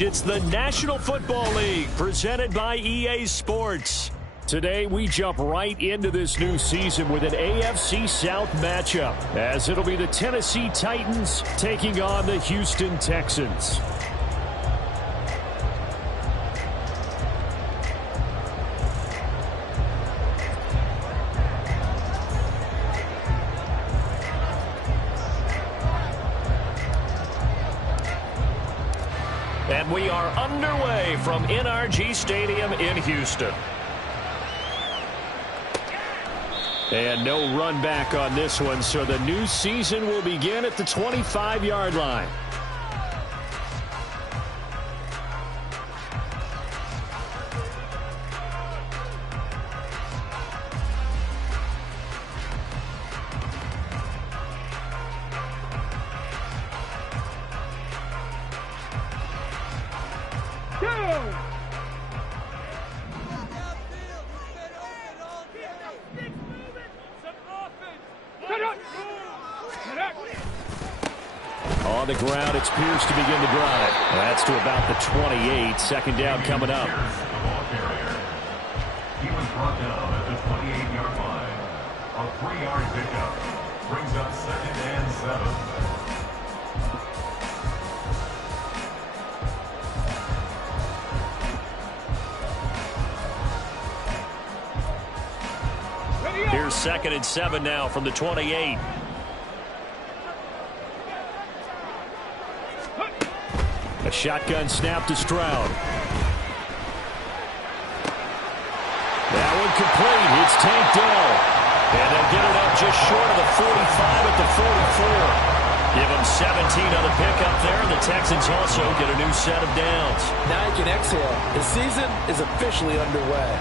It's the National Football League presented by EA Sports. Today, we jump right into this new season with an AFC South matchup, as it'll be the Tennessee Titans taking on the Houston Texans. And we are underway from NRG Stadium in Houston. And no run back on this one, so the new season will begin at the 25-yard line. On the ground, it's Pierce to begin the drive. That's to about the 28. Second down coming up. He was brought down at the 28-yard line. A 3-yard pickup brings up 2nd and 7. Here's 2nd and 7 now from the 28. A shotgun snap to Stroud. That one complete. It's tanked down. And they'll get it up just short of the 45 at the 44. Give them 17 on the pickup there. And the Texans also get a new set of downs. Now you can exhale. The season is officially underway.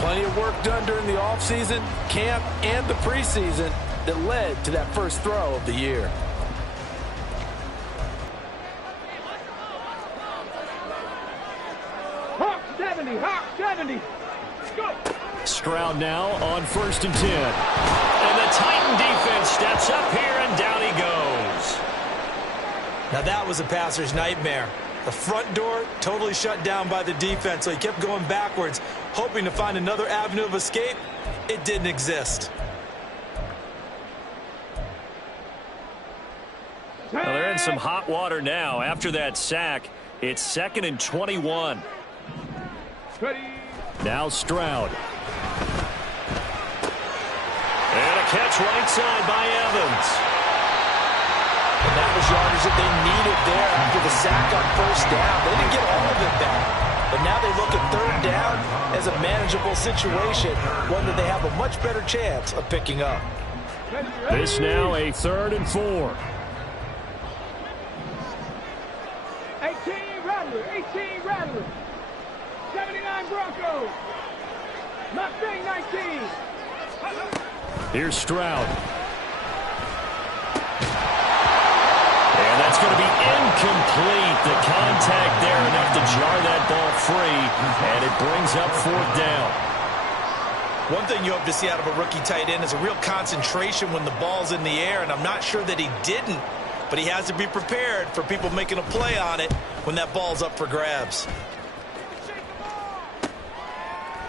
Plenty of work done during the offseason, camp, and the preseason that led to that first throw of the year. Hawk 70. Let's go. Stroud now on 1st and 10. And the Titan defense steps up here, and down he goes. Now that was a passer's nightmare. The front door totally shut down by the defense, so he kept going backwards, hoping to find another avenue of escape. It didn't exist. Well, they're in some hot water now. After that sack, it's 2nd and 21. Now Stroud. And a catch right side by Evans. And that was yardage that they needed there after the sack on 1st down. They didn't get all of it back. But now they look at 3rd down as a manageable situation, one that they have a much better chance of picking up. This now a 3rd and 4. 18 Rattler. 79 Broncos. Mustang 19. Here's Stroud. And that's going to be incomplete. The contact there enough to jar that ball free. And it brings up 4th down. One thing you hope to see out of a rookie tight end is a real concentration when the ball's in the air, and I'm not sure that he didn't. But he has to be prepared for people making a play on it when that ball's up for grabs.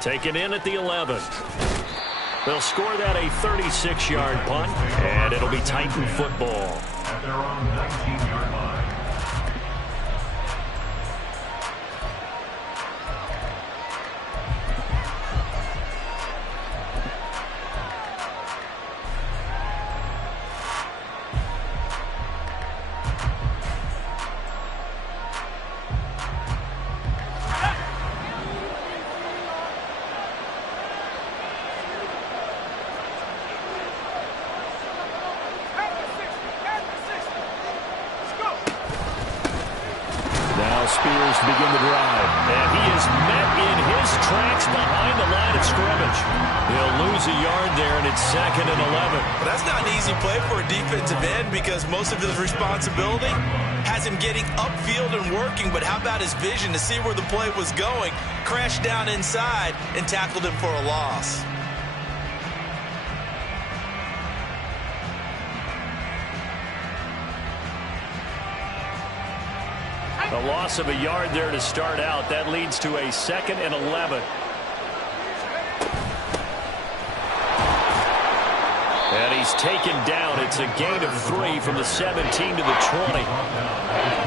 Taken in at the 11. They'll score that a 36-yard punt, and it'll be Titan football. At their own 19-yard line. Spears to begin the drive. And he is met in his tracks behind the line of scrimmage. He'll lose a yard there, and it's 2nd and 11. Well, that's not an easy play for a defensive end because most of his responsibility has him getting upfield and working. But how about his vision to see where the play was going, crashed down inside, and tackled him for a loss. A loss of a yard there to start out. That leads to a 2nd and 11. And he's taken down. It's a gain of 3 from the 17 to the 20.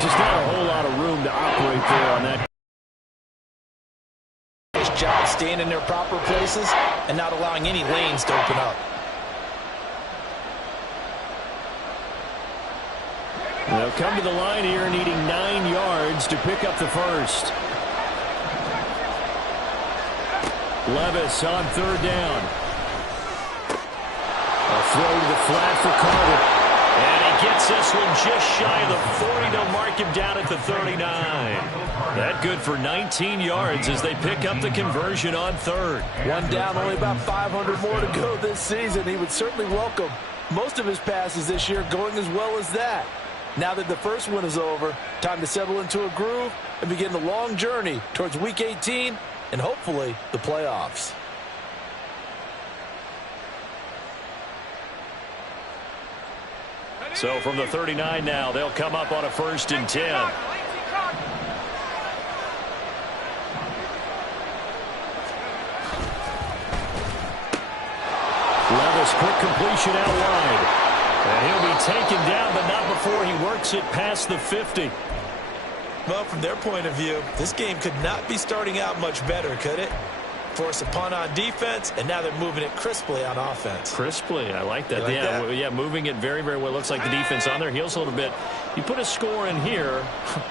Just not a whole lot of room to operate there on that. Nice job staying in their proper places and not allowing any lanes to open up. They'll come to the line here needing 9 yards to pick up the first. Levis on 3rd down. A throw to the flat for Carter. And he gets this one just shy of the 40. They'll mark him down at the 39. That good for 19 yards as they pick up the conversion on 3rd. One down, only about 500 more to go this season. He would certainly welcome most of his passes this year going as well as that. Now that the first one is over, time to settle into a groove and begin the long journey towards Week 18 and hopefully the playoffs. So from the 39 now, they'll come up on a 1st and 10. Levis, quick completion out wide. And he'll be taken down, but not before he works it past the 50. Well, from their point of view, this game could not be starting out much better, could it? Force a punt on defense, and now they're moving it crisply on offense. Crisply, I like that. You like that? Yeah, moving it very, very well. Looks like the defense on their heels a little bit. You put a score in here,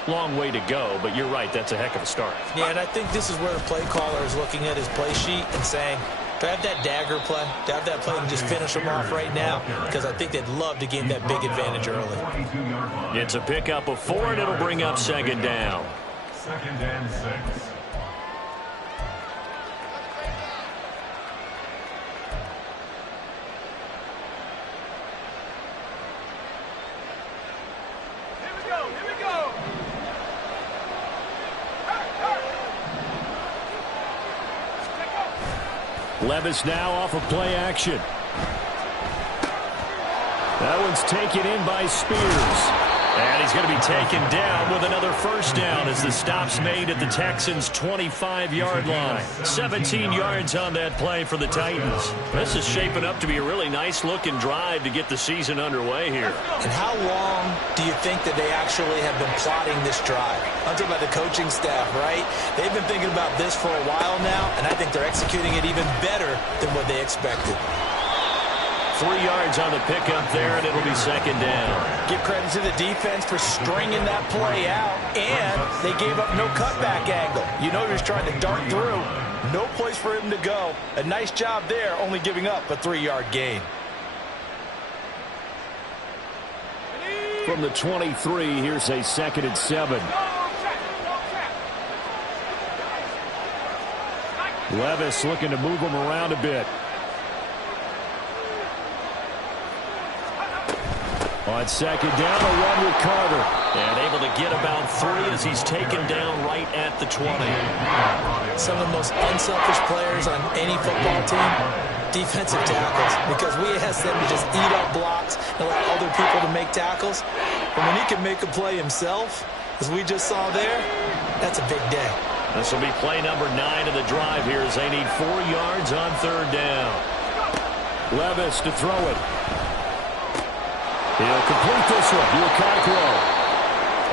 long way to go, but you're right, that's a heck of a start. Yeah, and I think this is where the play caller is looking at his play sheet and saying, do I have that dagger play? Do I have that play and just finish them off right now? Because I think they'd love to gain that big advantage early. It's a pickup of 4, and it'll bring up 2nd down. 2nd and 6. Levis now off of play action. That one's taken in by Spears. And he's going to be taken down with another 1st down as the stop's made at the Texans' 25-yard line. 17 yards on that play for the Titans. This is shaping up to be a really nice-looking drive to get the season underway here. And how long do you think that they actually have been plotting this drive? I'm talking about the coaching staff, right? They've been thinking about this for a while now, and I think they're executing it even better than what they expected. 3 yards on the pickup there, and it'll be 2nd down. Give credit to the defense for stringing that play out, and they gave up no cutback angle. You know he was trying to dart through. No place for him to go. A nice job there, only giving up a 3-yard gain. From the 23, here's a 2nd and 7. Levis looking to move him around a bit. On 2nd down, a run with Carter. And able to get about 3 as he's taken down right at the 20. Some of the most unselfish players on any football team, defensive tackles, because we ask them to just eat up blocks and allow other people to make tackles. But when he can make a play himself, as we just saw there, that's a big day. This will be play number 9 of the drive here as they need 4 yards on 3rd down. Levis to throw it. He'll complete this one. Yukakro.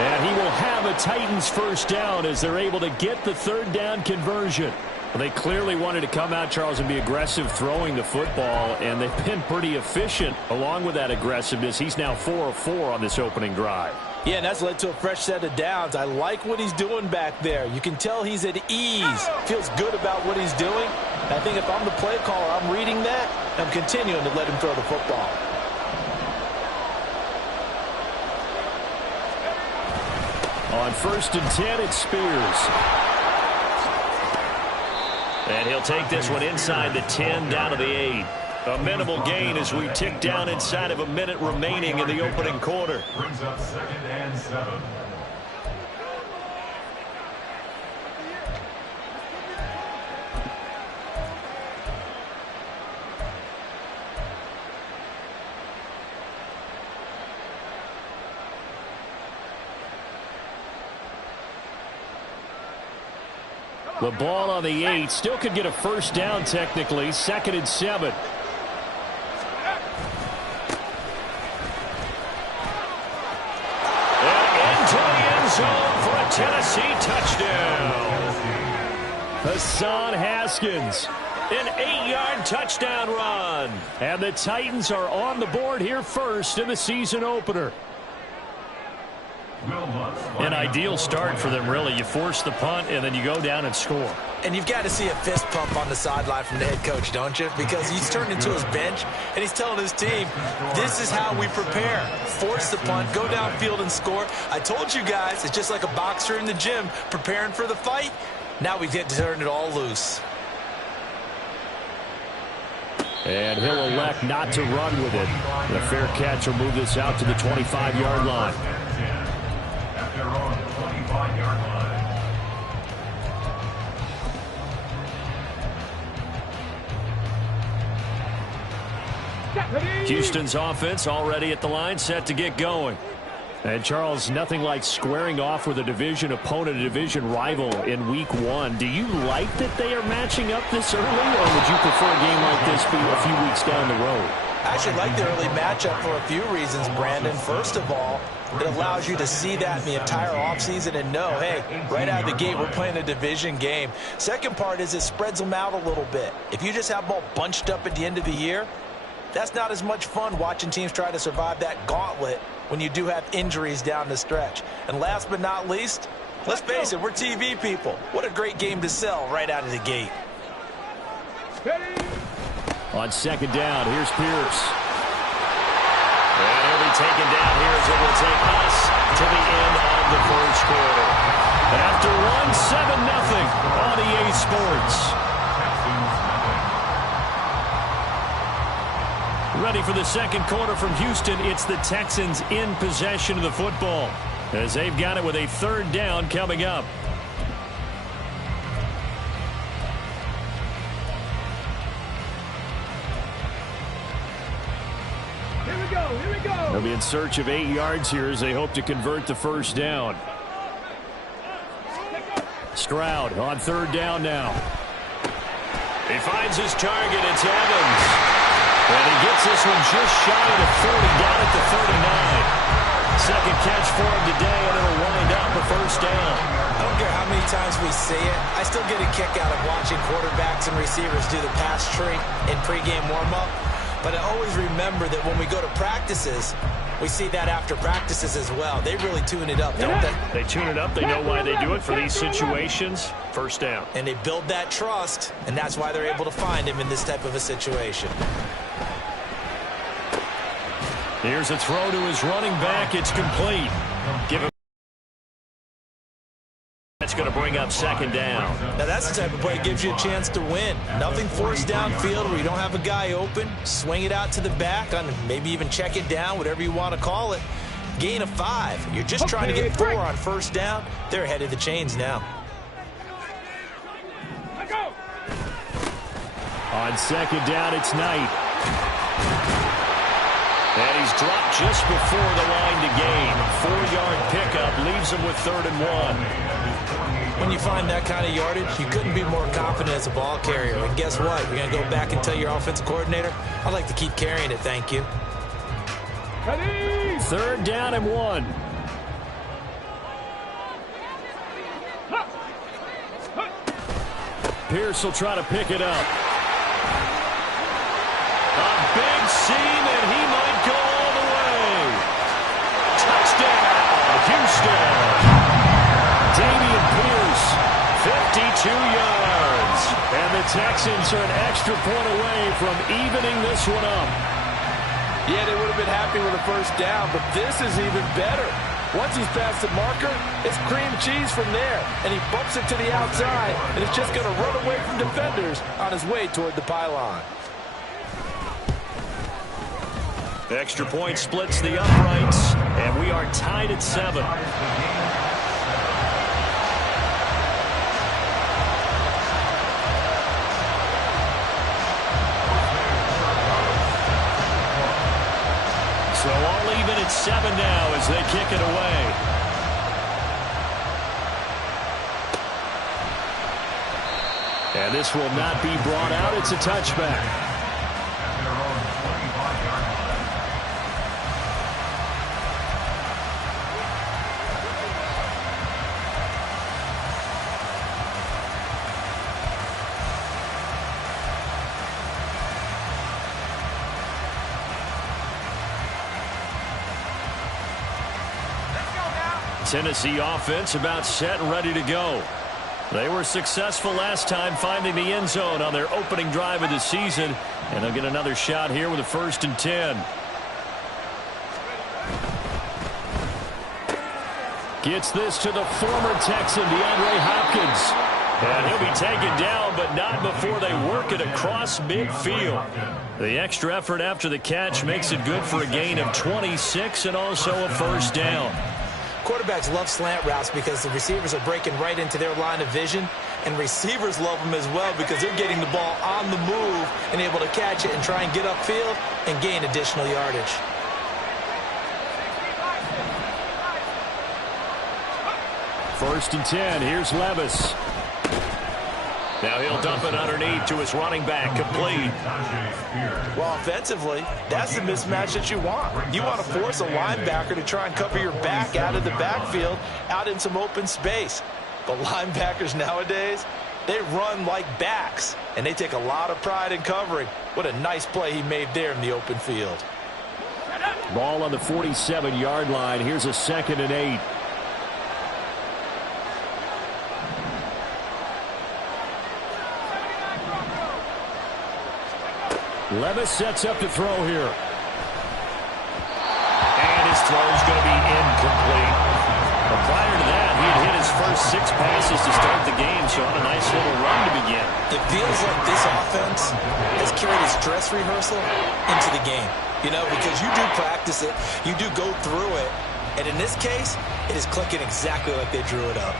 And he will have a Titans 1st down as they're able to get the 3rd down conversion. Well, they clearly wanted to come out, Charles, and be aggressive throwing the football, and they've been pretty efficient along with that aggressiveness. He's now 4 of 4 on this opening drive. Yeah, and that's led to a fresh set of downs. I like what he's doing back there. You can tell he's at ease. Feels good about what he's doing. I think if I'm the play caller, I'm reading that. I'm continuing to let him throw the football. On 1st and 10, it's Spears. And he'll take this one inside the 10 down to the 8. A minimal gain as we tick down inside of a minute remaining in the opening quarter. Brings up 2nd and 7. The ball on the 8. Still could get a first down technically. 2nd and 7. And into the end zone for a Tennessee touchdown. Hassan Haskins. An 8-yard touchdown run. And the Titans are on the board here first in the season opener. An ideal start for them, really. You force the punt, and then you go down and score. And you've got to see a fist pump on the sideline from the head coach, don't you? Because he's turned into his bench, and he's telling his team, this is how we prepare. Force the punt, go downfield and score. I told you guys, it's just like a boxer in the gym preparing for the fight. Now we get to turn it all loose. And he'll elect not to run with it. The fair catch will move this out to the 25-yard line. After on the 25-yard line. Houston's offense already at the line, set to get going. And, Charles, nothing like squaring off with a division opponent, a division rival in Week 1. Do you like that they are matching up this early, or would you prefer a game like this be a few weeks down the road? I actually like the early matchup for a few reasons, Brandon. First of all, it allows you to see that in the entire offseason and know, hey, right out of the gate, we're playing a division game. Second part is it spreads them out a little bit. If you just have them all bunched up at the end of the year, that's not as much fun watching teams try to survive that gauntlet when you do have injuries down the stretch. And last but not least, let's face it, we're TV people. What a great game to sell right out of the gate. On 2nd down, here's Pierce. And he'll be taken down here as it will take us to the end of the first quarter. After 1-7-0 on EA Sports. Ready for the second quarter from Houston. It's the Texans in possession of the football as they've got it with a 3rd down coming up. Here we go, here we go. They'll be in search of 8 yards here as they hope to convert the first down. Stroud on 3rd down now. He finds his target. It's Evans. And he gets this one just shy of the 40, down at the 39. Second catch for him today, and it'll wind up a first down. I don't care how many times we say it, I still get a kick out of watching quarterbacks and receivers do the pass tree in pregame warm-up. But I always remember that when we go to practices, we see that after practices as well. They really tune it up, don't they? They tune it up. They know why they do it for these situations. First down. And they build that trust, and that's why they're able to find him in this type of a situation. Here's a throw to his running back. It's complete. Give him. That's going to bring up 2nd down. Now that's the type of play that gives you a chance to win. Nothing forced downfield where you don't have a guy open. Swing it out to the back, on maybe even check it down, whatever you want to call it. Gain of 5. You're just trying to get 4 on first down. They're ahead of the chains now. On 2nd down, it's Knight. And he's dropped just before the line to gain. 4-yard pickup leaves him with 3rd and 1. When you find that kind of yardage, you couldn't be more confident as a ball carrier. And guess what? You're going to go back and tell your offensive coordinator, I'd like to keep carrying it, thank you. 3rd down and 1. Pierce will try to pick it up. A big seam, and he might go all the way. Touchdown, Houston. Dameon Pierce, 52 yards. And the Texans are an extra point away from evening this one up. Yeah, they would have been happy with a first down, but this is even better. Once he's past the marker, it's cream cheese from there, and he bumps it to the outside, and it's just going to run away from defenders on his way toward the pylon. The extra point splits the uprights, and we are tied at 7. So all even at 7 now as they kick it away. And this will not be brought out. It's a touchback. At their own 25-yard line. Tennessee offense about set and ready to go. They were successful last time finding the end zone on their opening drive of the season, and they'll get another shot here with a 1st and 10. Gets this to the former Texan, DeAndre Hopkins. And he'll be taken down, but not before they work it across midfield. The extra effort after the catch makes it good for a gain of 26 and also a 1st down. Quarterbacks love slant routes because the receivers are breaking right into their line of vision, and receivers love them as well because they're getting the ball on the move and able to catch it and try and get upfield and gain additional yardage. First and 10. Here's Levis. Now he'll dump it underneath to his running back, complete. Well, offensively, that's the mismatch that you want. You want to force a linebacker to try and cover your back out of the backfield, out in some open space. But linebackers nowadays, they run like backs, and they take a lot of pride in covering. What a nice play he made there in the open field. Ball on the 47-yard line. Here's a 2nd and 8. Levis sets up to throw here. And his throw is going to be incomplete. But prior to that, he had hit his first 6 passes to start the game, so on a nice little run to begin. It feels like this offense has carried its dress rehearsal into the game. You know, because you do practice it, you do go through it, and in this case, it is clicking exactly like they drew it up.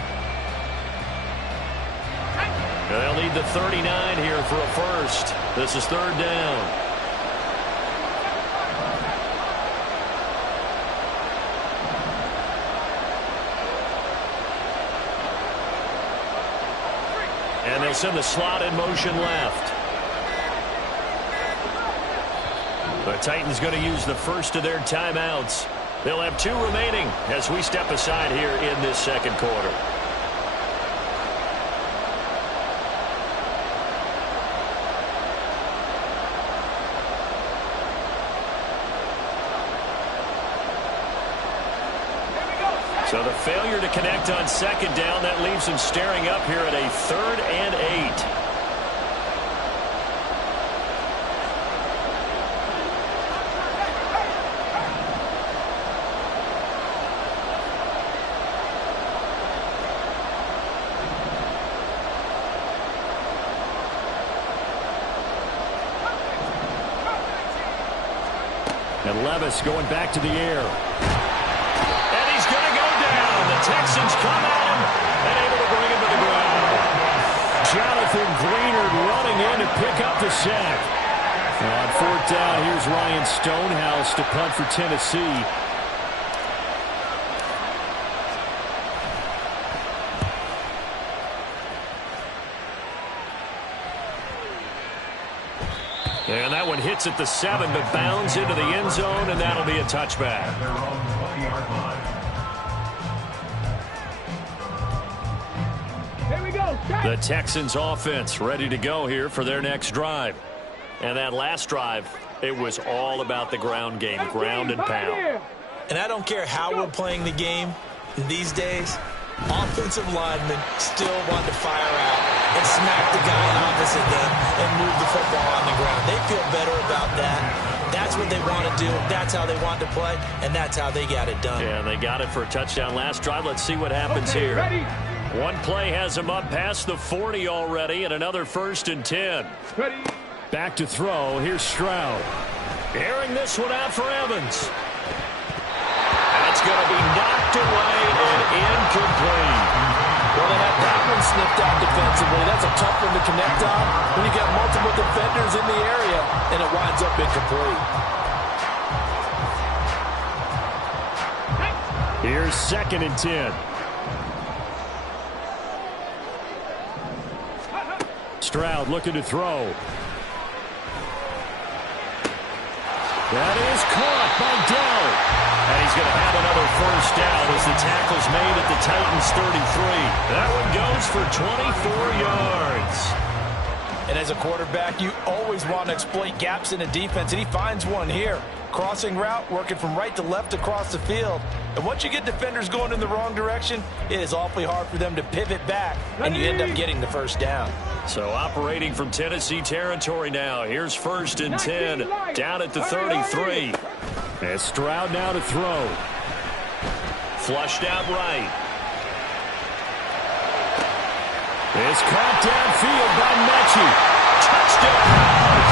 They'll need the 39 here for a 1st. This is 3rd down. And they'll send the slot in motion left. The Titans going to use the first of their timeouts. They'll have 2 remaining as we step aside here in this 2nd quarter. So the failure to connect on 2nd down, that leaves him staring up here at a 3rd and 8. And Levis going back to the air. And he's going to go down. The Texans come at him and able to bring him to the ground. Jonathan Greenard running in to pick up the sack. On 4th down, here's Ryan Stonehouse to punt for Tennessee. And that one hits at the 7, but bounds into the end zone, and that'll be a touchback. Here we go. The Texans offense ready to go here for their next drive. And that last drive, it was all about the ground game, ground and pound. And I don't care how we're playing the game these days, offensive linemen still want to fire out and smack the guy opposite them and move the football on the ground. They feel better about that. That's what they want to do. That's how they want to play, and that's how they got it done. Yeah, they got it for a touchdown last drive. Let's see what happens here. Ready. One play has them up past the 40 already, and another 1st and 10. Ready. Back to throw. Here's Stroud. Airing this one out for Evans. That's going to be knocked away and incomplete. Well, they had that one sniffed out defensively. That's a tough one to connect on when you got multiple defenders in the area, and it winds up incomplete. Here's 2nd and 10. Stroud looking to throw. That is caught by Dell. And he's going to have another first down as the tackle's made at the Titans' 33. That one goes for 24 yards. And as a quarterback, you always want to exploit gaps in a defense, and he finds one here. Crossing route, working from right to left across the field. And once you get defenders going in the wrong direction, it is awfully hard for them to pivot back, and you end up getting the first down. So operating from Tennessee territory now. Here's 1st and 10, down at the 33. And Stroud now to throw. Flushed out right. It's caught downfield by Mechie. Touchdown,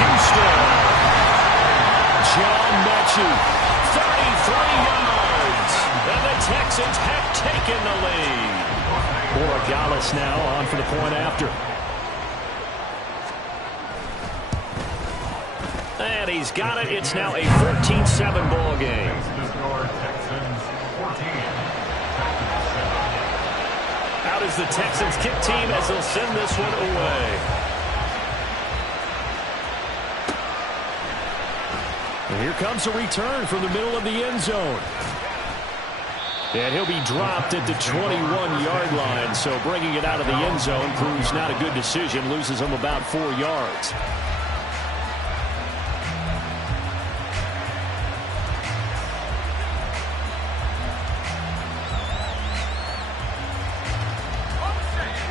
Houston. John Mechie, 33 yards. And the Texans have taken the lead. Borregales now on for the point after. And he's got it. It's now a 14-7 ball game. Out is the Texans kick team as they'll send this one away. And here comes a return from the middle of the end zone. And he'll be dropped at the 21-yard line. So bringing it out of the end zone proves not a good decision. Loses him about 4 yards.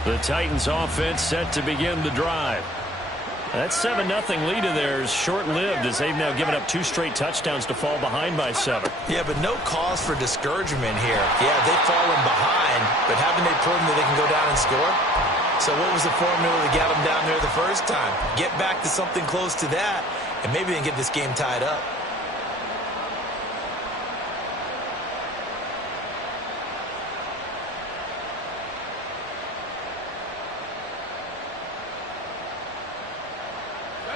The Titans offense set to begin the drive. That 7-0 lead of theirs short-lived as they've now given up 2 straight touchdowns to fall behind by 7. Yeah, but no cause for discouragement here. Yeah, they've fallen behind, but haven't they proven that they can go down and score? So what was the formula that got them down there the first time? Get back to something close to that, and maybe they can get this game tied up.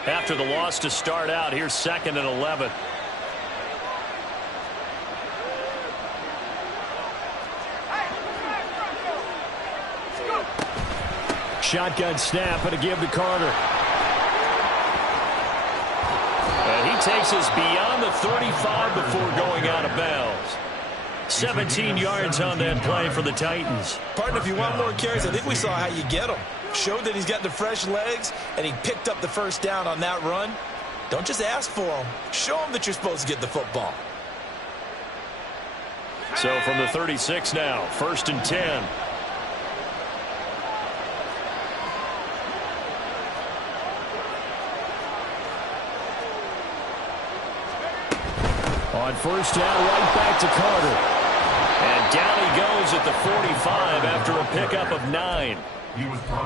After the loss to start out, here's 2nd and 11. Shotgun snap and a give to Carter. And he takes us beyond the 35 before going out of bounds. 17 yards on that play for the Titans. Partner, if you want more carries, I think we saw how you get them. Showed that he's got the fresh legs, and he picked up the first down on that run. Don't just ask for him. Show him that you're supposed to get the football. So from the 36 now, 1st and 10. On 1st down, right back to Carter. And down he goes at the 45 after a pickup of 9.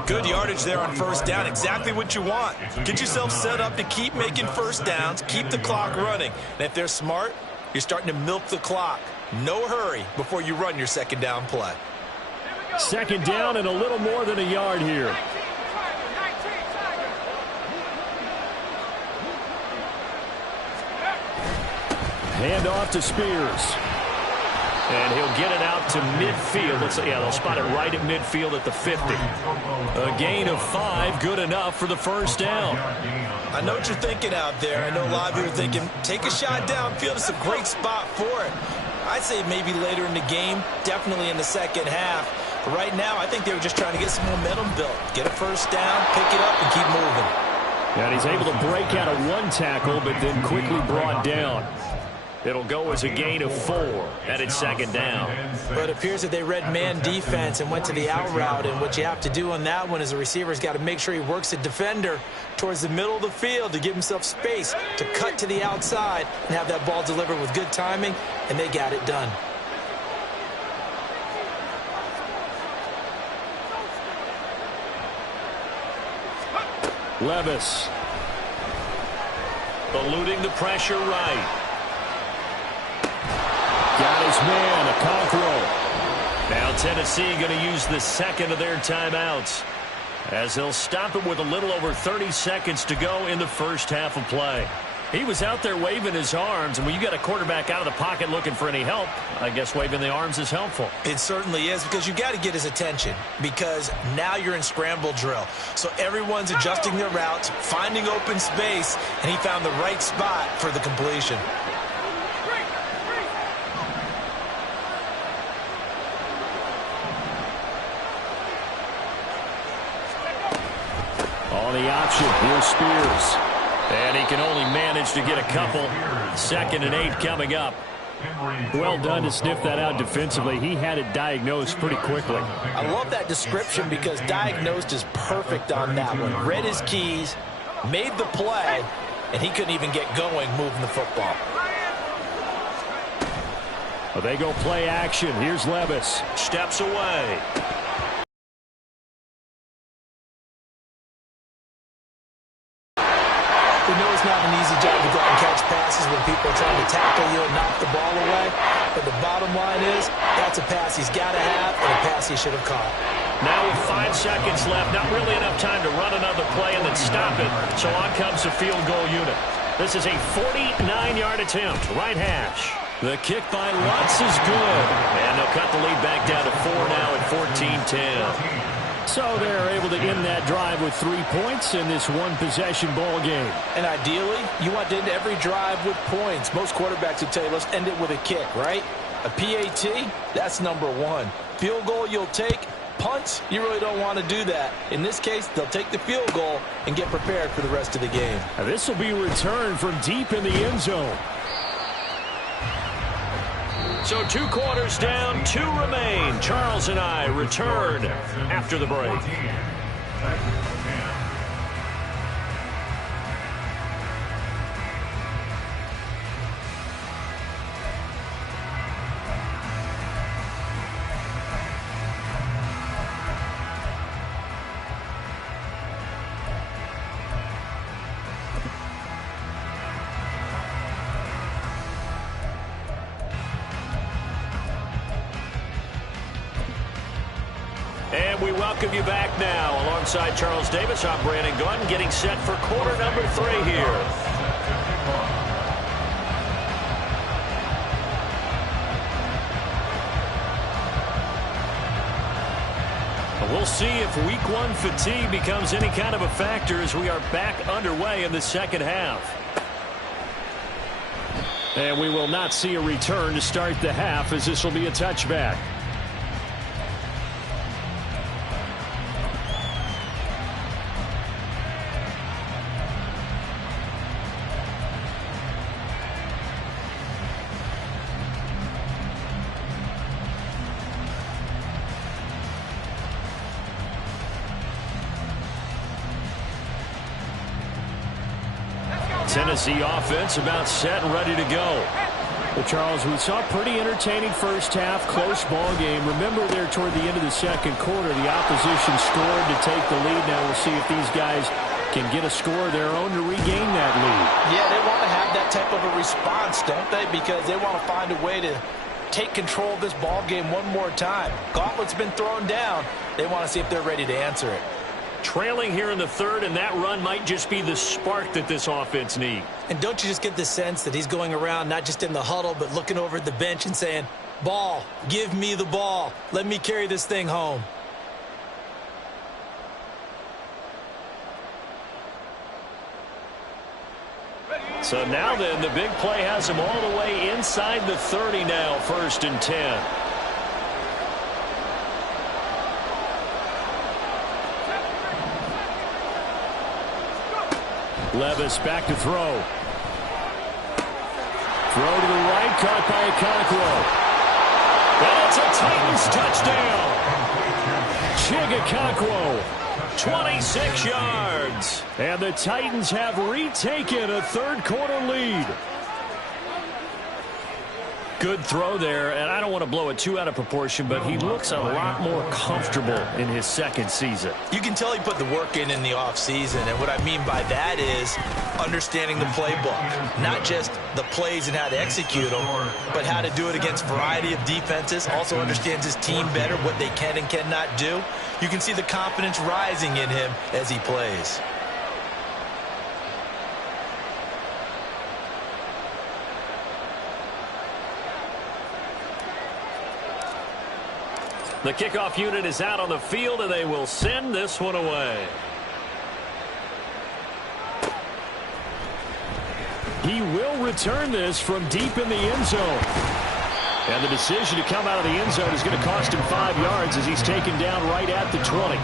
Good yardage there on 1st down. Exactly what you want. Get yourself set up to keep making first downs, keep the clock running. And if they're smart, you're starting to milk the clock. No hurry before you run your 2nd down play. 2nd down and a little more than a yard here. Hand off to Spears. And he'll get it out to midfield. They'll spot it right at midfield at the 50. A gain of 5, good enough for the first down. I know what you're thinking out there. I know a lot of you are thinking, take a shot downfield. It's a great spot for it. I'd say maybe later in the game, definitely in the second half. But right now, I think they were just trying to get some momentum built. Get a first down, pick it up, and keep moving. And he's able to break out of 1 tackle, but then quickly brought down. It'll go as a gain of 4, and it's 2nd down. But it appears that they read man defense and went to the out route, and what you have to do on that one is the receiver's got to make sure he works the defender towards the middle of the field to give himself space to cut to the outside and have that ball delivered with good timing, and they got it done. Levis. Eluding the pressure right. Got his man, Okonkwo. Now Tennessee going to use the 2nd of their timeouts as they'll stop it with a little over 30 seconds to go in the first half of play. He was out there waving his arms, and when you got a quarterback out of the pocket looking for any help, I guess waving the arms is helpful. It certainly is, because you got to get his attention, because now you're in scramble drill. So everyone's adjusting their routes, finding open space, and he found the right spot for the completion. On the option, here's Spears. And he can only manage to get a couple. 2nd and 8 coming up. Well done to sniff that out defensively. He had it diagnosed pretty quickly. I love that description because diagnosed is perfect on that one. Read his keys, made the play, and he couldn't even get going moving the football. Well, they go play action. Here's Levis. Steps away. We know it's not an easy job to go out and catch passes when people are trying to tackle you and knock the ball away. But the bottom line is, that's a pass he's got to have and a pass he should have caught. Now with 5 seconds left, not really enough time to run another play and then stop it. So on comes the field goal unit. This is a 49-yard attempt, right hash. The kick by Lutz is good. And they'll cut the lead back down to 4 now at 14-10. So they're able to end that drive with 3 points in this one-possession ball game. And ideally, you want to end every drive with points. Most quarterbacks would tell you, let's end it with a kick, right? A PAT, that's number 1. Field goal you'll take. Punts, you really don't want to do that. In this case, they'll take the field goal and get prepared for the rest of the game. Now this will be returned from deep in the end zone. So 2 quarters down, 2 remain. Charles and I return after the break. And we welcome you back now. Alongside Charles Davis, I'm Brandon Gunn, getting set for quarter number 3 here. We'll see if week 1 fatigue becomes any kind of a factor as we are back underway in the second half. And we will not see a return to start the half, as this will be a touchback. Tennessee offense about set and ready to go. Well, Charles, we saw a pretty entertaining first half, close ball game. Remember there toward the end of the second quarter, the opposition scored to take the lead. Now we'll see if these guys can get a score of their own to regain that lead. Yeah, they want to have that type of a response, don't they? Because they want to find a way to take control of this ball game one more time. Gauntlet's been thrown down. They want to see if they're ready to answer it. Trailing here in the third, and that run might just be the spark that this offense needs. And don't you just get the sense that he's going around not just in the huddle, but looking over at the bench and saying, ball, give me the ball. Let me carry this thing home. So now then, the big play has him all the way inside the 30 now, 1st and 10. Levis back to throw. Throw to the right, caught by Okonkwo. And it's a Titans touchdown. Chigga 26 yards. And the Titans have retaken a third-quarter lead. Good throw there, and I don't want to blow it too out of proportion, but he looks a lot more comfortable in his second season. You can tell he put the work in the offseason, and what I mean by that is understanding the playbook. Not just the plays and how to execute them, but how to do it against a variety of defenses. Also understands his team better, what they can and cannot do. You can see the confidence rising in him as he plays. The kickoff unit is out on the field, and they will send this one away. He will return this from deep in the end zone. And the decision to come out of the end zone is going to cost him 5 yards as he's taken down right at the 20.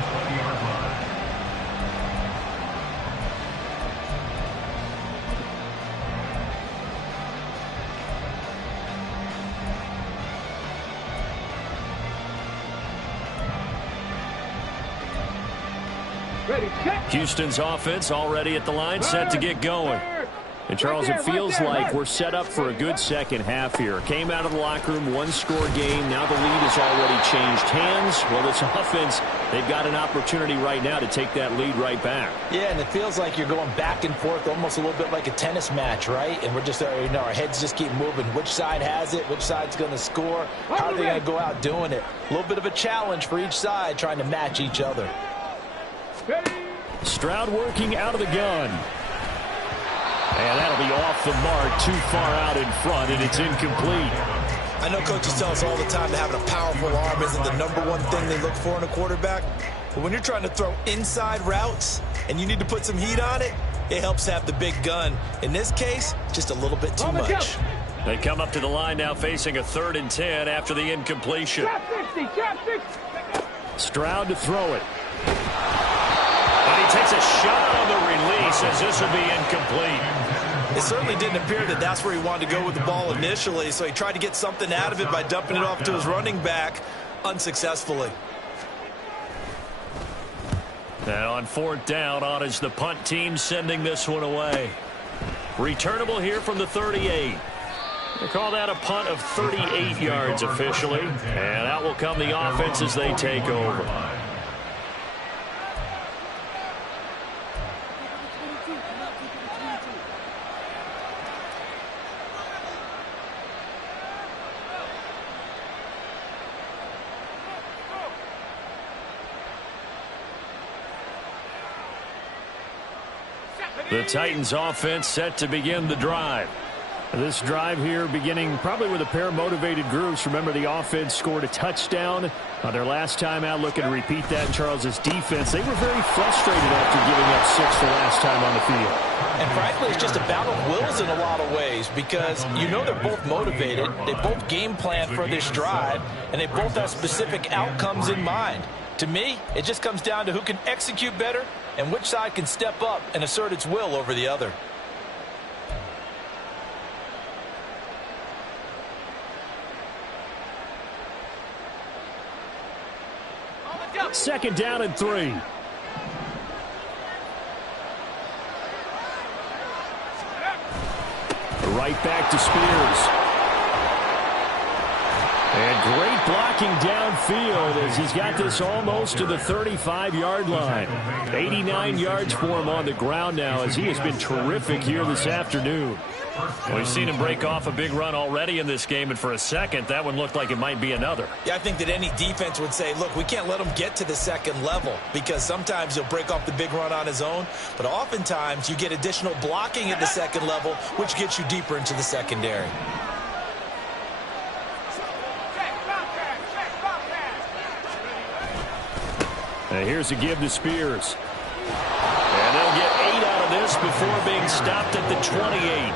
Houston's offense already at the line, set to get going. And, Charles, it feels like we're set up for a good second half here. Came out of the locker room, one-score game. Now the lead has already changed hands. Well, this offense, they've got an opportunity right now to take that lead right back. Yeah, and it feels like you're going back and forth, almost a little bit like a tennis match, right? And we're just, our heads just keep moving. Which side has it? Which side's going to score? How are they going to go out doing it? A little bit of a challenge for each side, trying to match each other. Stroud working out of the gun. And that'll be off the mark, too far out in front, and it's incomplete. I know coaches tell us all the time that having a powerful arm isn't the #1 thing they look for in a quarterback. But when you're trying to throw inside routes and you need to put some heat on it, it helps to have the big gun. In this case, just a little bit too much. They come up to the line now facing a 3rd and 10 after the incompletion. Stroud to throw it. And he takes a shot on the release as this will be incomplete. It certainly didn't appear that that's where he wanted to go with the ball initially, so he tried to get something out of it by dumping it off to his running back unsuccessfully. And on 4th down, on is the punt team sending this one away. Returnable here from the 38. They call that a punt of 38 yards officially. And out will come the offense as they take over. The Titans offense set to begin the drive. This drive here beginning probably with a pair of motivated groups. Remember, the offense scored a touchdown on their last time out. Looking to repeat that in Charles's defense. They were very frustrated after giving up 6 the last time on the field. And frankly, it's just a battle of wills in a lot of ways because you know they're both motivated. They both game plan for this drive, and they both have specific outcomes in mind. To me, it just comes down to who can execute better and which side can step up and assert its will over the other. Second down and 3. Right back to Spears. And great blocking downfield as he's got this almost to the 35-yard line. 89 yards for him on the ground now as he has been terrific here this afternoon. We've seen him break off a big run already in this game, and for a second, that one looked like it might be another. Yeah, I think that any defense would say, look, we can't let him get to the second level because sometimes he'll break off the big run on his own, but oftentimes you get additional blocking at the second level, which gets you deeper into the secondary. And here's a give to Spears. And they'll get 8 out of this before being stopped at the 28.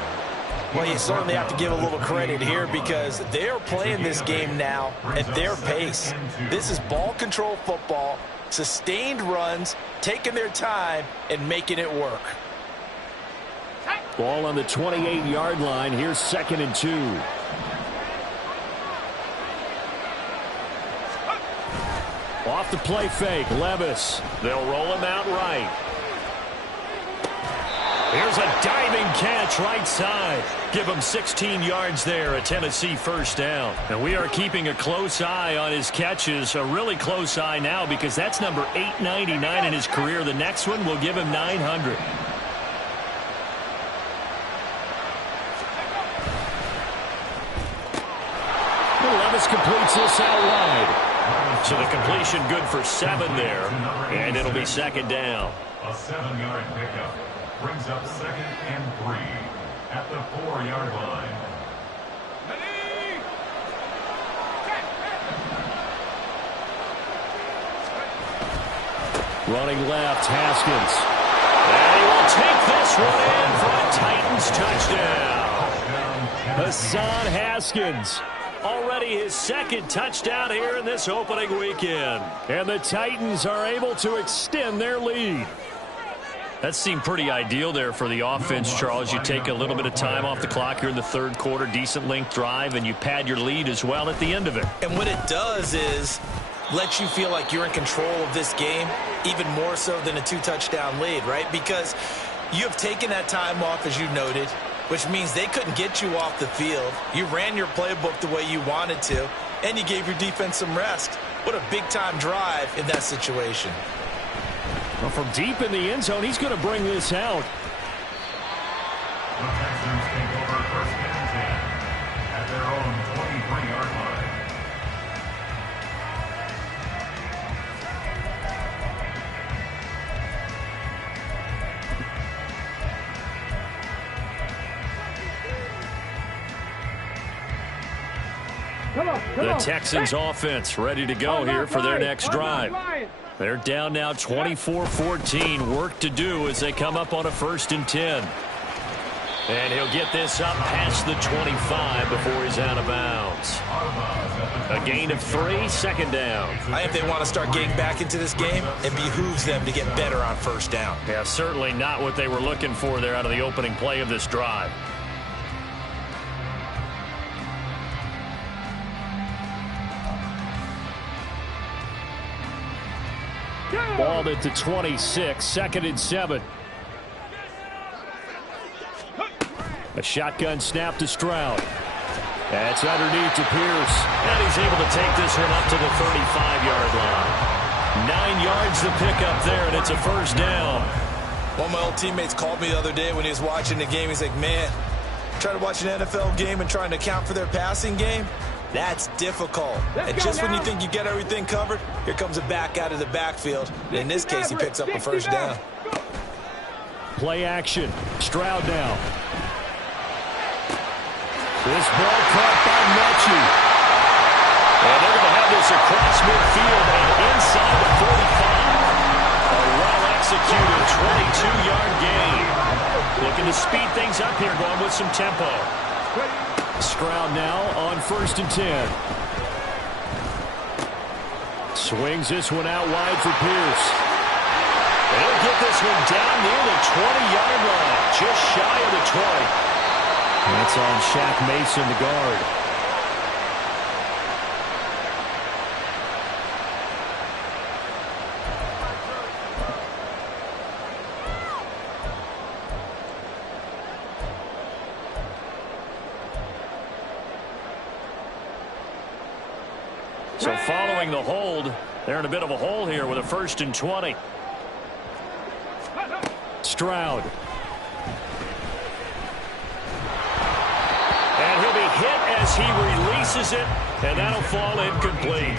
Well, you certainly have to give a little credit here because they're playing this game now at their pace. This is ball control football, sustained runs, taking their time, and making it work. Ball on the 28-yard line. Here's 2nd and 2. Off the play fake, Levis. They'll roll him out right. Here's a diving catch right side. Give him 16 yards there, a Tennessee first down. And we are keeping a close eye on his catches, a really close eye now because that's number 899 in his career. The next one will give him 900. Levis completes this out wide. So the completion good for 7 there, and it'll be 2nd down. A 7-yard pickup brings up 2nd and 3 at the 4-yard line. Running left, Haskins. And he will take this one in for a Titans touchdown. Hassan Haskins. Already his second touchdown here in this opening weekend. And the Titans are able to extend their lead. That seemed pretty ideal there for the offense, Charles. You take a little bit of time off the clock here in the third quarter, decent length drive, and you pad your lead as well at the end of it. And what it does is let you feel like you're in control of this game, even more so than a 2-touchdown lead, right? Because you have taken that time off, as you noted, which means they couldn't get you off the field. You ran your playbook the way you wanted to, and you gave your defense some rest. What a big-time drive in that situation. Well, from deep in the end zone, he's going to bring this out. The Texans take over first and 10 at their own 23-yard line. The Texans offense ready to go here for their next drive. They're down now 24-14. Work to do as they come up on a 1st and 10. And he'll get this up past the 25 before he's out of bounds. A gain of 3, 2nd down. I think they want to start getting back into this game. It behooves them to get better on 1st down. Yeah, certainly not what they were looking for there out of the opening play of this drive. Ball at the 26, 2nd and 7. A shotgun snap to Stroud. That's underneath to Pierce. And he's able to take this one up to the 35-yard line. 9 yards to pick up there, and it's a 1st down. One of my old teammates called me the other day when he was watching the game. He's like, man, trying to watch an NFL game and trying to account for their passing game? That's difficult. And just when you think you get everything covered, here comes a back out of the backfield. And in this case, he picks up a 1st down. Play action. Stroud now. This ball caught by Mechie. And they're going to have this across midfield and inside the 45. A well-executed 22-yard gain. Looking to speed things up here, going with some tempo. Stroud now on 1st and 10. Swings this one out wide for Pierce. They'll get this one down near the 20-yard line, just shy of the 20. That's on Shaq Mason, the guard. So following the hold, they're in a bit of a hole here with a 1st and 20. Stroud. And he'll be hit as he releases it, and that'll fall incomplete.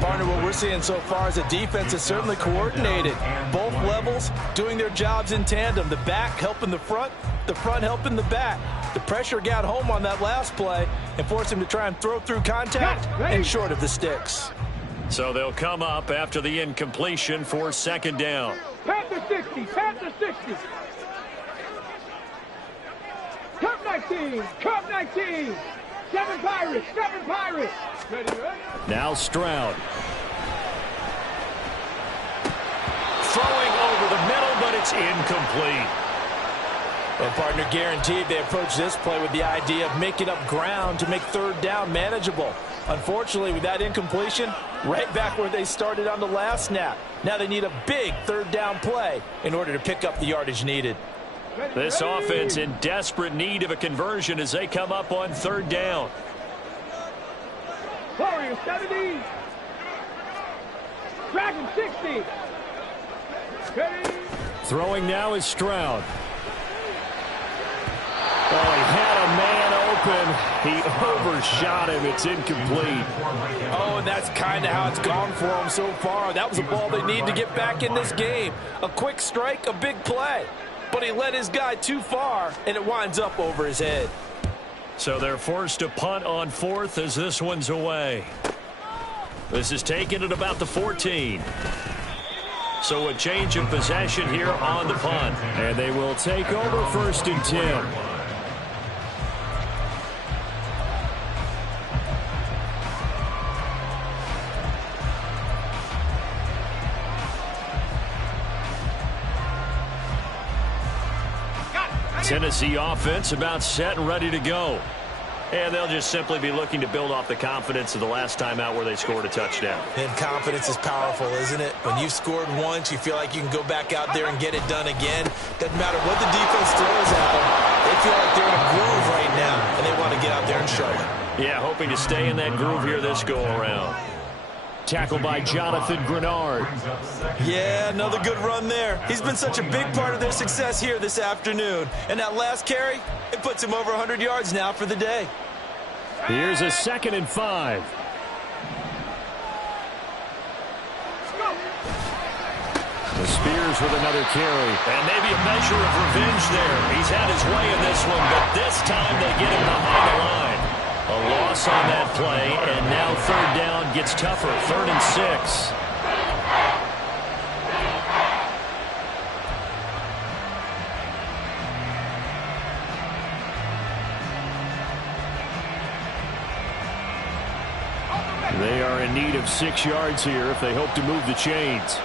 Partner, what we're seeing so far is the defense is certainly coordinated. Both levels doing their jobs in tandem. The back helping the front helping the back. The pressure got home on that last play and forced him to try and throw through contact and short of the sticks. So they'll come up after the incompletion for 2nd down. Panther 60, Panther 60. Cup 19, Cup 19. 7 Pirates, 7 Pirates. Ready? Now Stroud. Throwing over the middle, but it's incomplete. Well, partner, guaranteed they approach this play with the idea of making up ground to make 3rd down manageable. Unfortunately, with that incompletion, right back where they started on the last snap. Now they need a big 3rd down play in order to pick up the yardage needed. This offense in desperate need of a conversion as they come up on 3rd down. Warriors 70. Dragon 60. Ready? Throwing now is Stroud. Oh, he had a man open. He overshot him. It's incomplete. Oh, and that's kind of how it's gone for them so far. That was a ball they need to get back in this game. A quick strike, a big play. But he led his guy too far, and it winds up over his head. So they're forced to punt on 4th as this one's away. This is taken at about the 14. So a change of possession here on the punt. And they will take over 1st and 10. Tennessee offense about set and ready to go. And they'll just simply be looking to build off the confidence of the last time out where they scored a touchdown. And confidence is powerful, isn't it? When you've scored once, you feel like you can go back out there and get it done again. Doesn't matter what the defense throws at them. They feel like they're in a groove right now, and they want to get out there and show it. Yeah, hoping to stay in that groove here this go-around. Tackled by Jonathan Grenard. Yeah, another good run there. He's been such a big part of their success here this afternoon. And that last carry, it puts him over 100 yards now for the day. Here's a 2nd and 5. The Spears with another carry. And maybe a measure of revenge there. He's had his way in this one, but this time they get him behind the line. A loss on that play, and now 3rd down gets tougher. 3rd and 6. They are in need of 6 yards here if they hope to move the chains.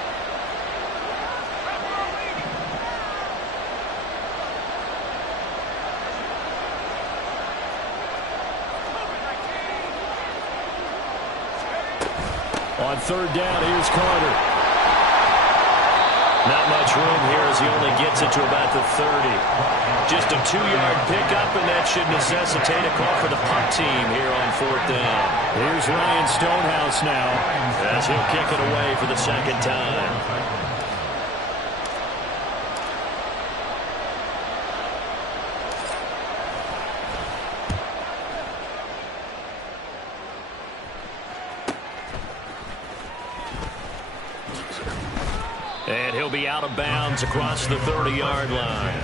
On 3rd down, here's Carter. Not much room here as he only gets it to about the 30. Just a 2-yard pickup, and that should necessitate a call for the punt team here on 4th down. Here's Ryan Stonehouse now as he'll kick it away for the 2nd time. And he'll be out of bounds across the 30-yard line.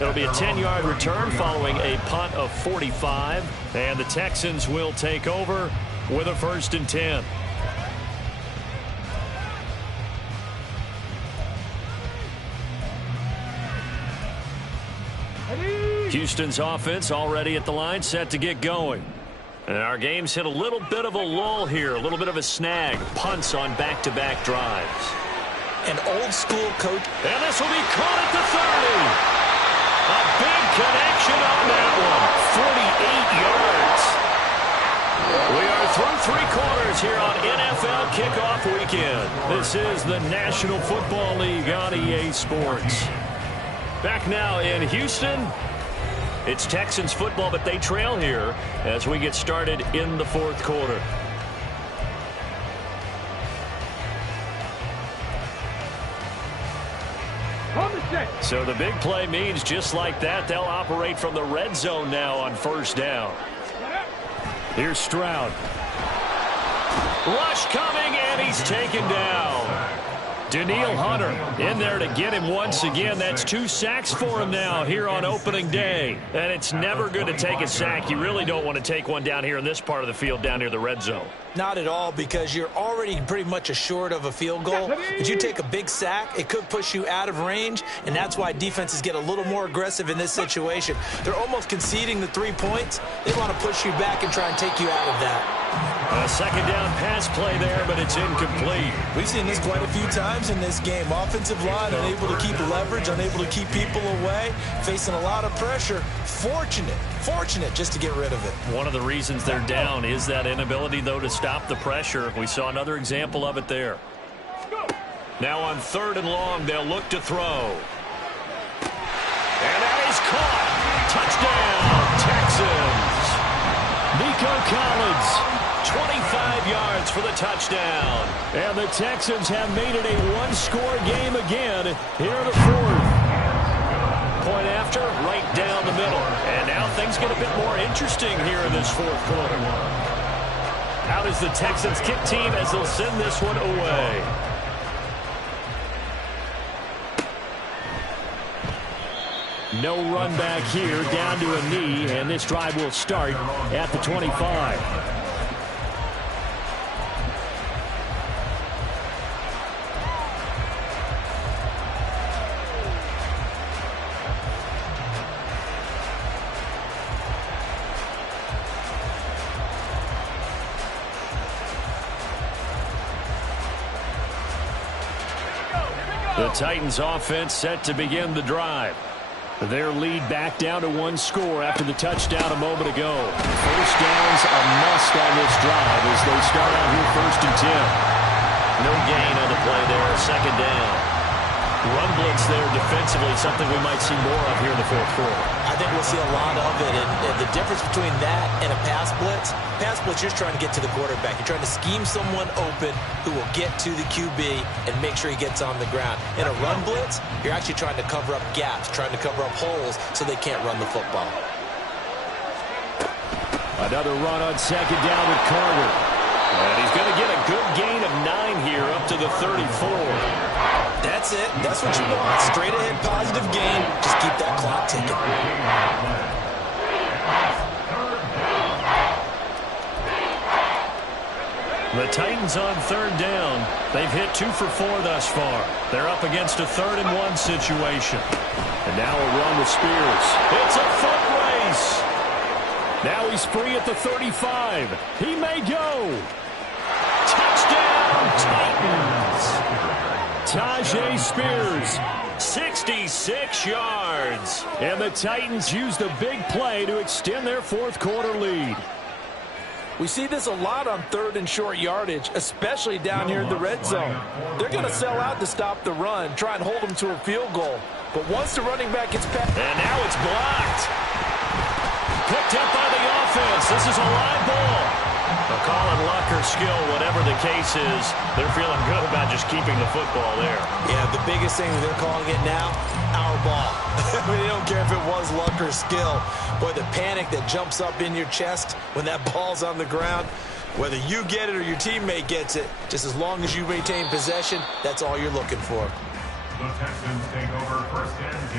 It'll be a 10-yard return following a punt of 45. And the Texans will take over with a 1st and 10. Houston's offense already at the line, set to get going. And our game's hit a little bit of a lull here, a little bit of a snag. Punts on back-to-back drives. An old-school coach. And this will be caught at the 30. A big connection on that one. 48 yards. We are through 3 quarters here on NFL Kickoff Weekend. This is the National Football League on EA Sports. Back now in Houston. It's Texans football, but they trail here as we get started in the 4th quarter. So the big play means just like that, they'll operate from the red zone now on 1st down. Here's Stroud. Rush coming, and he's taken down. Daniil Hunter in there to get him once again. That's 2 sacks for him now here on opening day. And it's never good to take a sack. You really don't want to take one down here in this part of the field down near the red zone. Not at all, because you're already pretty much assured of a field goal. If you take a big sack, it could push you out of range, and that's why defenses get a little more aggressive in this situation. They're almost conceding the 3 points. They want to push you back and try and take you out of that. A 2nd down pass play there, but it's incomplete. We've seen this quite a few times in this game. Offensive line unable to keep leverage, unable to keep people away, facing a lot of pressure. Fortunate just to get rid of it. One of the reasons they're down is that inability, though, to stop the pressure. We saw another example of it there. Now on 3rd and long, they'll look to throw. And that is caught. Touchdown, Texans. Nico Collins. 25 yards for the touchdown. And the Texans have made it a 1-score game again here in the 4th. Point after, right down the middle. And now things get a bit more interesting here in this 4th quarter. Out is the Texans kick team as they'll send this one away. No run back here, down to a knee, and this drive will start at the 25. The Titans offense set to begin the drive. Their lead back down to one score after the touchdown a moment ago. First down's a must on this drive as they start out here 1st and 10. No gain on the play there. 2nd down. Run blitz there defensively, something we might see more of here in the 4th quarter. I think we'll see a lot of it, and the difference between that and a pass blitz, you're just trying to get to the quarterback. You're trying to scheme someone open who will get to the QB and make sure he gets on the ground. In a run blitz, you're actually trying to cover up gaps, trying to cover up holes so they can't run the football. Another run on 2nd down with Carter. And he's going to get a good gain of 9 here up to the 34. That's it. That's what you want. Straight ahead positive gain. Just keep that clock ticking. The Titans on 3rd down. They've hit 2 for 4 thus far. They're up against a 3rd and 1 situation. And now a run with Spears. It's a foot race. Now he's free at the 35. He may go. Touchdown, Titans. Tajay Spears, 66 yards. And the Titans use the big play to extend their 4th quarter lead. We see this a lot on 3rd and short yardage, especially down here in the red zone. They're going to sell out to stop the run, try and hold them to a field goal. But once the running back gets past... And now it's blocked. Picked up by the offense. This is a live ball. They'll call it luck or skill, whatever the case is. They're feeling good about just keeping the football there. Yeah, the biggest thing that they're calling it now, our ball. I mean, they don't care if it was luck or skill. Boy, the panic that jumps up in your chest when that ball's on the ground, whether you get it or your teammate gets it, just as long as you maintain possession, that's all you're looking for. The Texans take over 1st and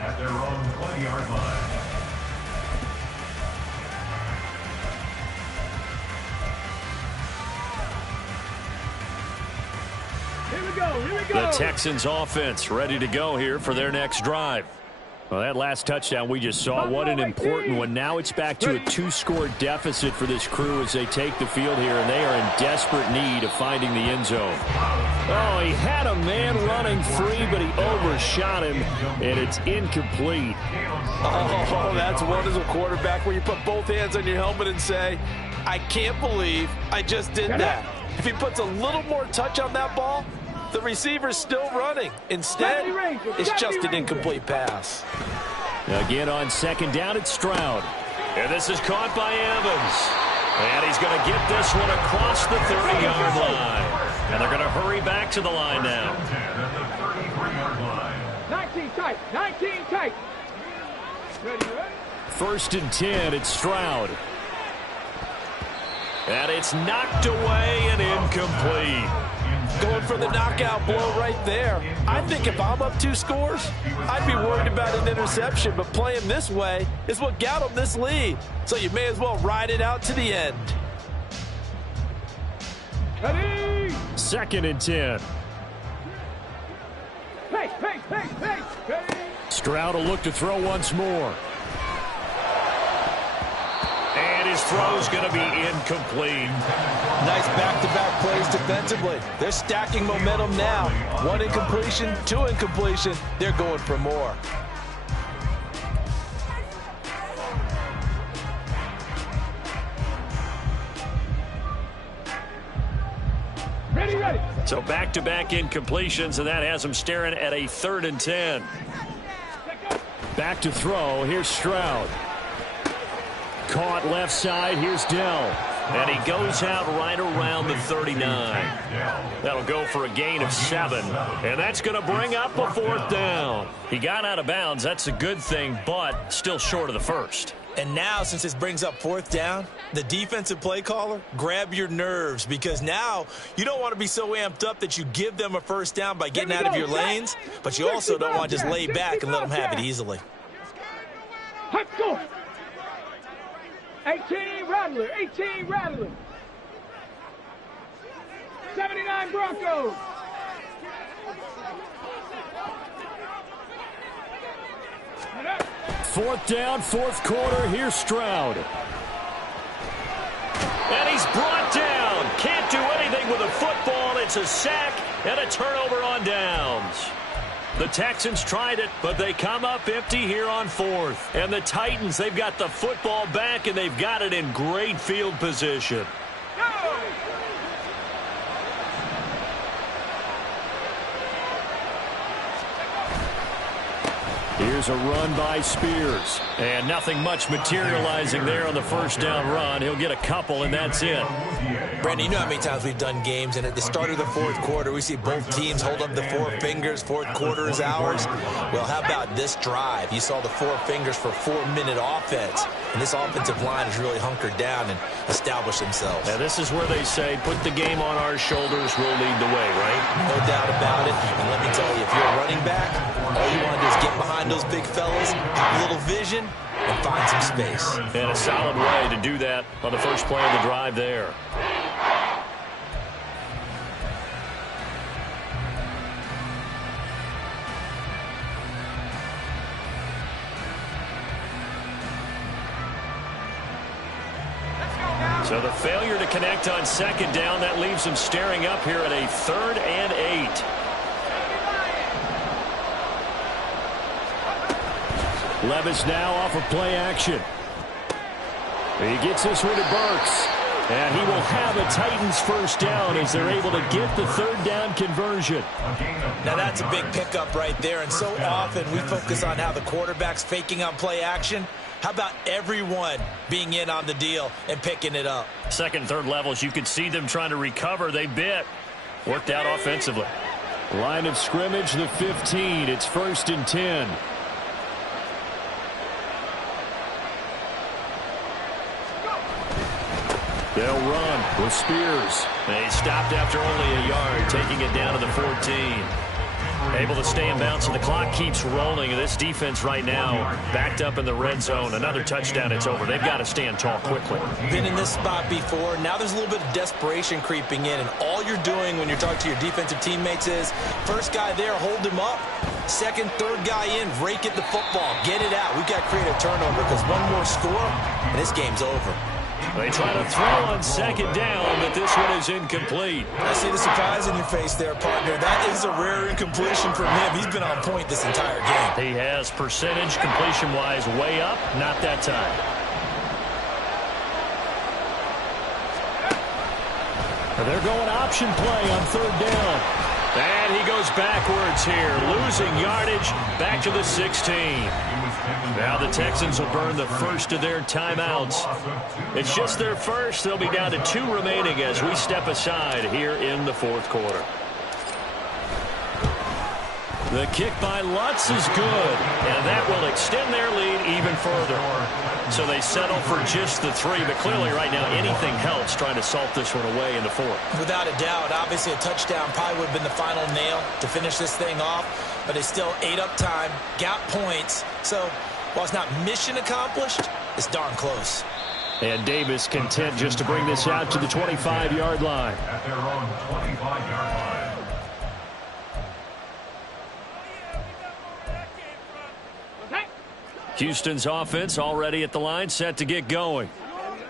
10 at their own 20-yard line. The Texans offense ready to go here for their next drive. Well, that last touchdown we just saw, what an important one. Now it's back to a 2-score deficit for this crew as they take the field here, and they are in desperate need of finding the end zone. Oh, he had a man running free, but he overshot him, and it's incomplete. Oh, that's one as a quarterback where you put both hands on your helmet and say, I can't believe I just did that. If he puts a little more touch on that ball, the receiver's still running. Instead, it's just an incomplete pass. Again on 2nd down, it's Stroud. And this is caught by Evans. And he's going to get this one across the 30-yard line. And they're going to hurry back to the line now. 19 tight. 19 tight. Ready? 1st and 10, it's Stroud. And it's knocked away and incomplete. Going for the knockout blow right there. I think if I'm up 2 scores, I'd be worried about an interception, but playing this way is what got them this lead. So you may as well ride it out to the end. Ready? 2nd and 10. Hey. Stroud will look to throw once more. And his throw's going to be incomplete. Nice back-to-back plays defensively. They're stacking momentum now. 1 incompletion, 2 incompletion. They're going for more. Ready. So back-to-back incompletions, and that has them staring at a 3rd and 10. Back to throw. Here's Stroud. Caught left side. Here's Dell. And he goes out right around the 39. That'll go for a gain of 7. And that's going to bring up a 4th down. He got out of bounds. That's a good thing, but still short of the first. And now, since this brings up 4th down, the defensive play caller, grab your nerves, because now you don't want to be so amped up that you give them a 1st down by getting out of your lanes, but you also don't want to just lay back and let them have it easily. Let's go. 18 Rattler. 79 Broncos. Fourth down, 4th quarter. Here's Stroud. And he's brought down. Can't do anything anything with a football. It's a sack and a turnover on downs. The Texans tried it, but they come up empty here on 4th. And the Titans, they've got the football back, and they've got it in great field position. Here's a run by Spears. And nothing much materializing there on the first down run. He'll get a couple, and that's it. Brandon, you know how many times we've done games, and at the start of the fourth quarter, we see both teams hold up the 4 fingers. Fourth quarter is ours. Well, how about this drive? You saw the 4 fingers for 4-minute offense. And this offensive line has really hunkered down and established themselves. Now, this is where they say, put the game on our shoulders, we'll lead the way, right? No doubt about it. And let me tell you, if you're a running back, all you want to do is get behind those big fellas, have a little vision, and find some space. And a solid way to do that on the first play of the drive there. So the failure to connect on second down, that leaves them staring up here at a 3rd and 8. Levis now off of play action. He gets this one to Burks. And he will have a Titans first down as they're able to get the 3rd down conversion. Now that's a big pickup right there. And so often we focus on how the quarterback's faking on play action. How about everyone being in on the deal and picking it up? Second, third levels, you could see them trying to recover. They bit. Worked out offensively. Line of scrimmage, the 15. It's 1st and 10. They'll run with Spears. They stopped after only a yard, taking it down to the 14. Able to stay in bounds, and the clock keeps rolling. This defense right now backed up in the red zone. Another touchdown, it's over. They've got to stand tall quickly. Been in this spot before. Now there's a little bit of desperation creeping in, and all you're doing when you're talking to your defensive teammates is first guy there, hold him up. Second, third guy in, rake at the football. Get it out. We've got to create a turnover because one more score, and this game's over. They try to throw on second down, but this one is incomplete. I see the surprise in your face there, partner. That is a rare incompletion from him. He's been on point this entire game. He has percentage completion-wise way up, not that time. They're going option play on 3rd down. And he goes backwards here, losing yardage back to the 16. Now the Texans will burn the first of their timeouts. It's just their first. They'll be down to 2 remaining as we step aside here in the 4th quarter. The kick by Lutz is good, and that will extend their lead even further. So they settle for just the 3, but clearly right now anything helps trying to salt this one away in the 4th. Without a doubt, obviously a touchdown probably would have been the final nail to finish this thing off, but they still ate up time, got points. So while it's not mission accomplished, it's darn close. And Davis content just to bring this out to the 25-yard line. At their own 25-yard line. Houston's offense already at the line, set to get going.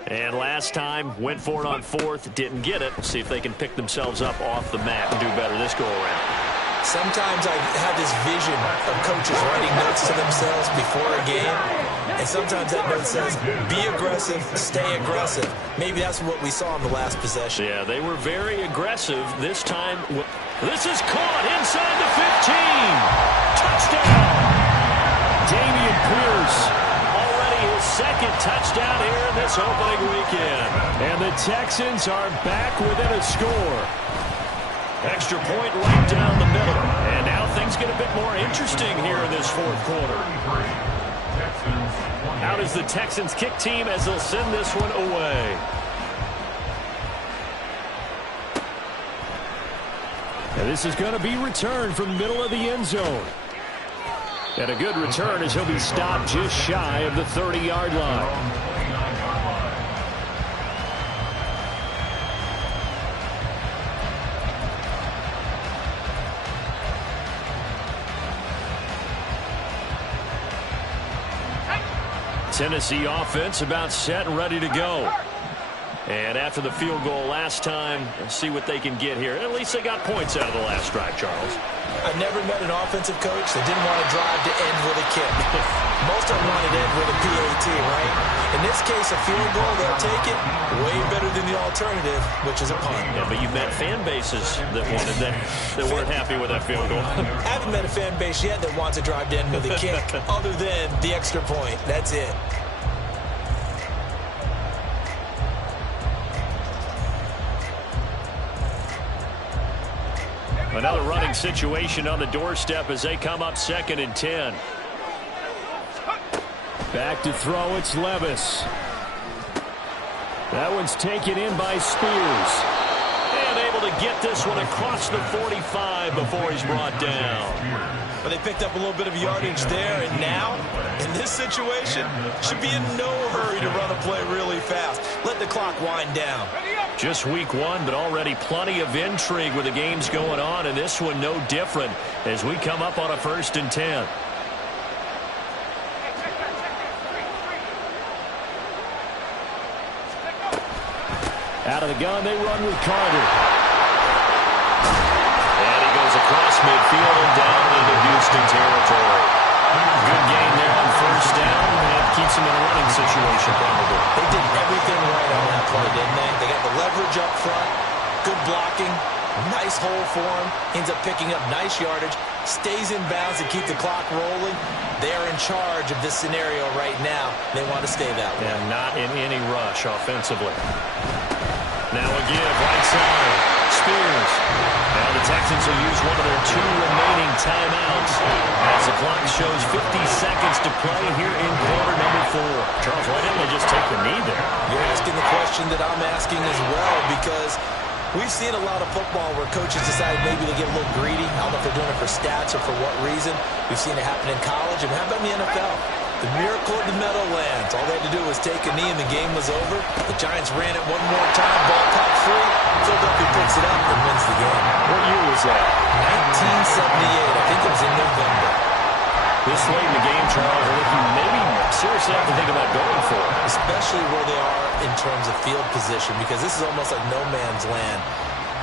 And last time, went for it on 4th, didn't get it. See if they can pick themselves up off the mat and do better this go-around. Sometimes I have this vision of coaches writing notes to themselves before a game, and sometimes that note says, be aggressive, stay aggressive. Maybe that's what we saw in the last possession. Yeah, they were very aggressive this time. This is caught inside the 15. Touchdown! Damian Pierce, already his 2nd touchdown here in this opening weekend. And the Texans are back within a score. Extra point right down the middle. And now things get a bit more interesting here in this 4th quarter. How does the Texans kick team as they'll send this one away? And this is going to be returned from the middle of the end zone. And a good return as he'll be stopped just shy of the 30-yard line. Tennessee offense about set and ready to go. And after the field goal last time, let's see what they can get here. At least they got points out of the last drive, Charles. I never met an offensive coach that didn't want to drive to end with a kick. Most of them wanted to end with a PAT, right? In this case, a field goal, they'll take it. Way better than the alternative, which is a punt. Yeah, but you've met fan bases that wanted that weren't happy with that field goal. I haven't met a fan base yet that wants to drive to end with a kick, other than the extra point. That's it. Another running situation on the doorstep as they come up 2nd and 10. Back to throw, it's Levis. That one's taken in by Spears. And able to get this one across the 45 before he's brought down. But they picked up a little bit of yardage there, and now, in this situation, should be in no hurry to run a play really fast. Let the clock wind down. Just week 1, but already plenty of intrigue with the games going on, and this one no different as we come up on a 1st and 10. Out of the gun, they run with Carter. And he goes across midfield and down into Houston territory. Good gain there on 1st down, and keeps him in a running situation probably. They did everything right on that play, didn't they? They got the leverage up front, good blocking, nice hole for him, ends up picking up nice yardage, stays in bounds to keep the clock rolling. They're in charge of this scenario right now. They want to stay that way. And not in any rush offensively. Now a give, right side, Spears. Now the Texans will use one of their 2 remaining timeouts as the clock shows 50 seconds to play here in quarter number 4. Charles, why didn't they just take the knee there? You're asking the question that I'm asking as well, because we've seen a lot of football where coaches decide maybe they get a little greedy. I don't know if they're doing it for stats or for what reason. We've seen it happen in college, and how about in the NFL? The miracle of the Meadowlands. All they had to do was take a knee and the game was over. The Giants ran it one more time, ball popped free. Philadelphia picks it up and wins the game. What year was that? 1978. I think it was in November. This late in the game, Charles, I think you maybe seriously have to think about going for it. Especially where they are in terms of field position, because this is almost like no man's land.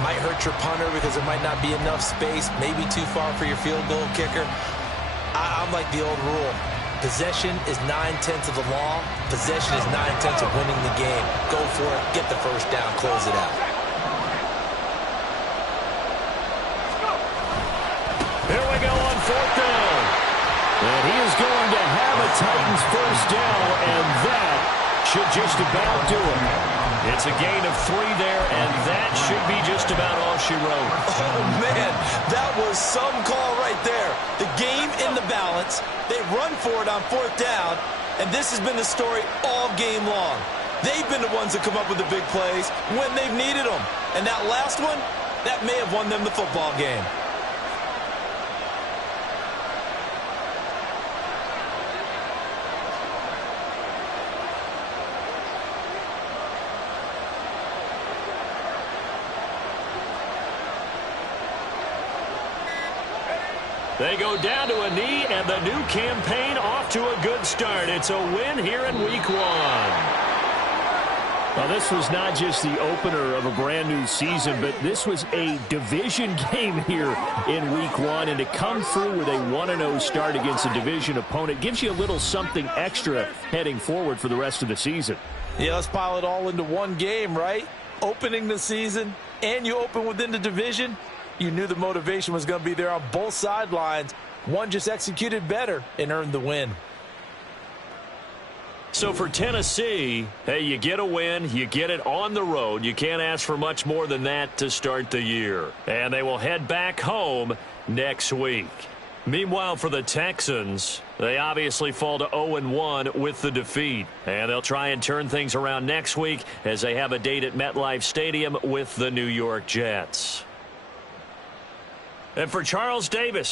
Might hurt your punter because there might not be enough space, maybe too far for your field goal kicker. I'm like the old rule. Possession is 9/10 of the law. Possession is 9/10 of winning the game. Go for it. Get the 1st down. Close it out. Here we go on 4th down. And he is going to have a Titans 1st down, and that should just about do it. It's a gain of 3 there, and that should be just about all she wrote. Oh, man, that was some call right there. The game in the balance. They run for it on 4th down, and this has been the story all game long. They've been the ones that come up with the big plays when they've needed them. And that last one, that may have won them the football game. They go down to a knee, and the new campaign off to a good start. It's a win here in week 1. Well, this was not just the opener of a brand new season, but this was a division game here in week 1. And to come through with a 1-0 start against a division opponent gives you a little something extra heading forward for the rest of the season. Yeah, let's pile it all into one game, right? Opening the season, and you open within the division. You knew the motivation was going to be there on both sidelines. One just executed better and earned the win. So for Tennessee, hey, you get a win, you get it on the road. You can't ask for much more than that to start the year. And they will head back home next week. Meanwhile, for the Texans, they obviously fall to 0-1 with the defeat. And they'll try and turn things around next week as they have a date at MetLife Stadium with the New York Jets. And for Charles Davis,